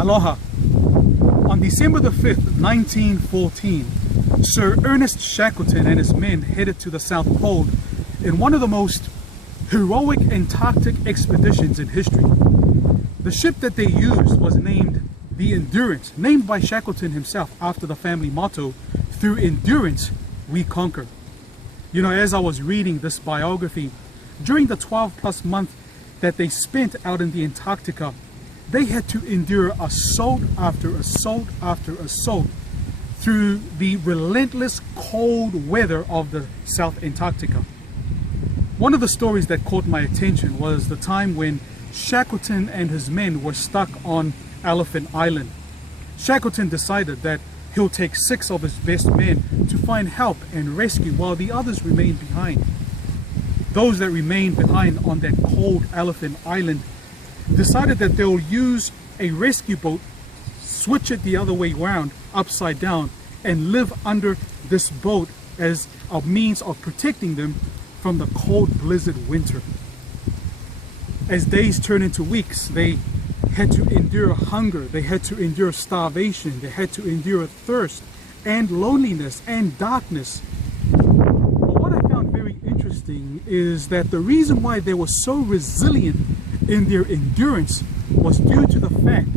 Aloha. On December the 5th, 1914, Sir Ernest Shackleton and his men headed to the South Pole in one of the most heroic Antarctic expeditions in history. The ship that they used was named the Endurance, named by Shackleton himself after the family motto, "Through endurance we conquer." You know, as I was reading this biography, during the 12+ months that they spent out in the Antarctica, they had to endure assault after assault after assault through the relentless cold weather of the South Antarctica. One of the stories that caught my attention was the time when Shackleton and his men were stuck on Elephant Island. Shackleton decided that he'll take 6 of his best men to find help and rescue while the others remained behind. Those that remained behind on that cold Elephant Island decided that they'll use a rescue boat, switch it the other way around, upside down, and live under this boat as a means of protecting them from the cold blizzard winter. As days turned into weeks, they had to endure hunger, they had to endure starvation, they had to endure thirst and loneliness and darkness. But what I found very interesting is that the reason why they were so resilient in their endurance was due to the fact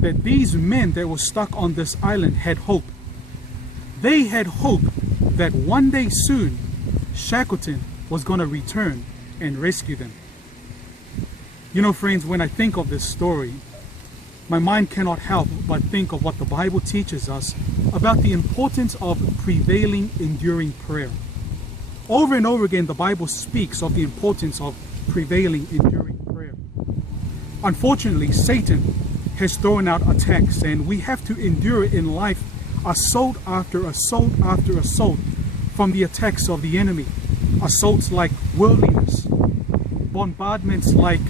that these men that were stuck on this island had hope. They had hope that one day soon Shackleton was going to return and rescue them. You know, friends, when I think of this story, my mind cannot help but think of what the Bible teaches us about the importance of prevailing, enduring prayer. Over and over again, the Bible speaks of the importance of prevailing, enduring prayer. Unfortunately, Satan has thrown out attacks, and we have to endure in life assault after assault after assault from the attacks of the enemy. Assaults like worldliness, bombardments like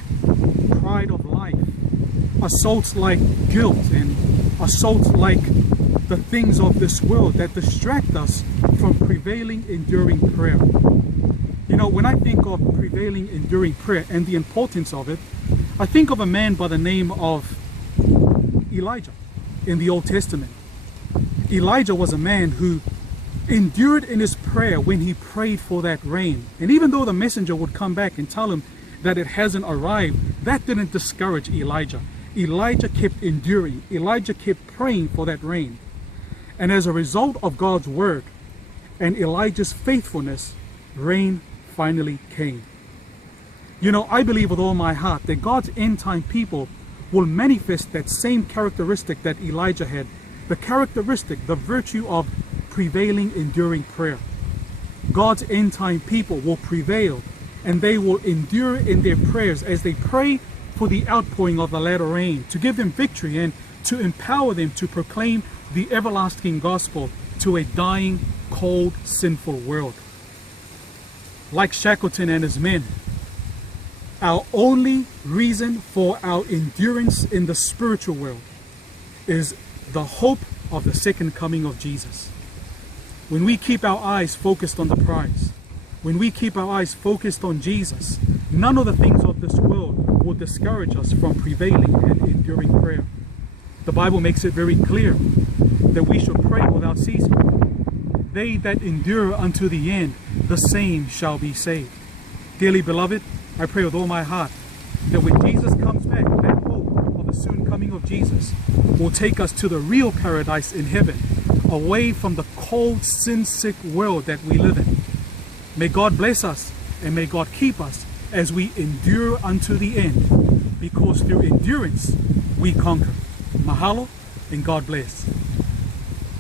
pride of life, assaults like guilt, and assaults like the things of this world that distract us from prevailing, enduring prayer. You know, when I think of prevailing, enduring prayer and the importance of it, I think of a man by the name of Elijah in the Old Testament. Elijah was a man who endured in his prayer when he prayed for that rain. And even though the messenger would come back and tell him that it hasn't arrived, that didn't discourage Elijah. Elijah kept enduring. Elijah kept praying for that rain. And as a result of God's word and Elijah's faithfulness, rain finally came. You know, I believe with all my heart that God's end time people will manifest that same characteristic that Elijah had, the characteristic, the virtue of prevailing, enduring prayer. God's end time people will prevail, and they will endure in their prayers as they pray for the outpouring of the latter rain, to give them victory and to empower them to proclaim the everlasting gospel to a dying, cold, sinful world. Like Shackleton and his men, our only reason for our endurance in the spiritual world is the hope of the second coming of Jesus. When we keep our eyes focused on the prize, when we keep our eyes focused on Jesus, none of the things of this world will discourage us from prevailing and enduring prayer. The Bible makes it very clear that we should pray without ceasing. They that endure unto the end, the same shall be saved. Dearly beloved, I pray with all my heart that when Jesus comes back, that hope of the soon coming of Jesus will take us to the real paradise in heaven, away from the cold, sin-sick world that we live in. May God bless us and may God keep us as we endure unto the end, because through endurance we conquer. Mahalo and God bless.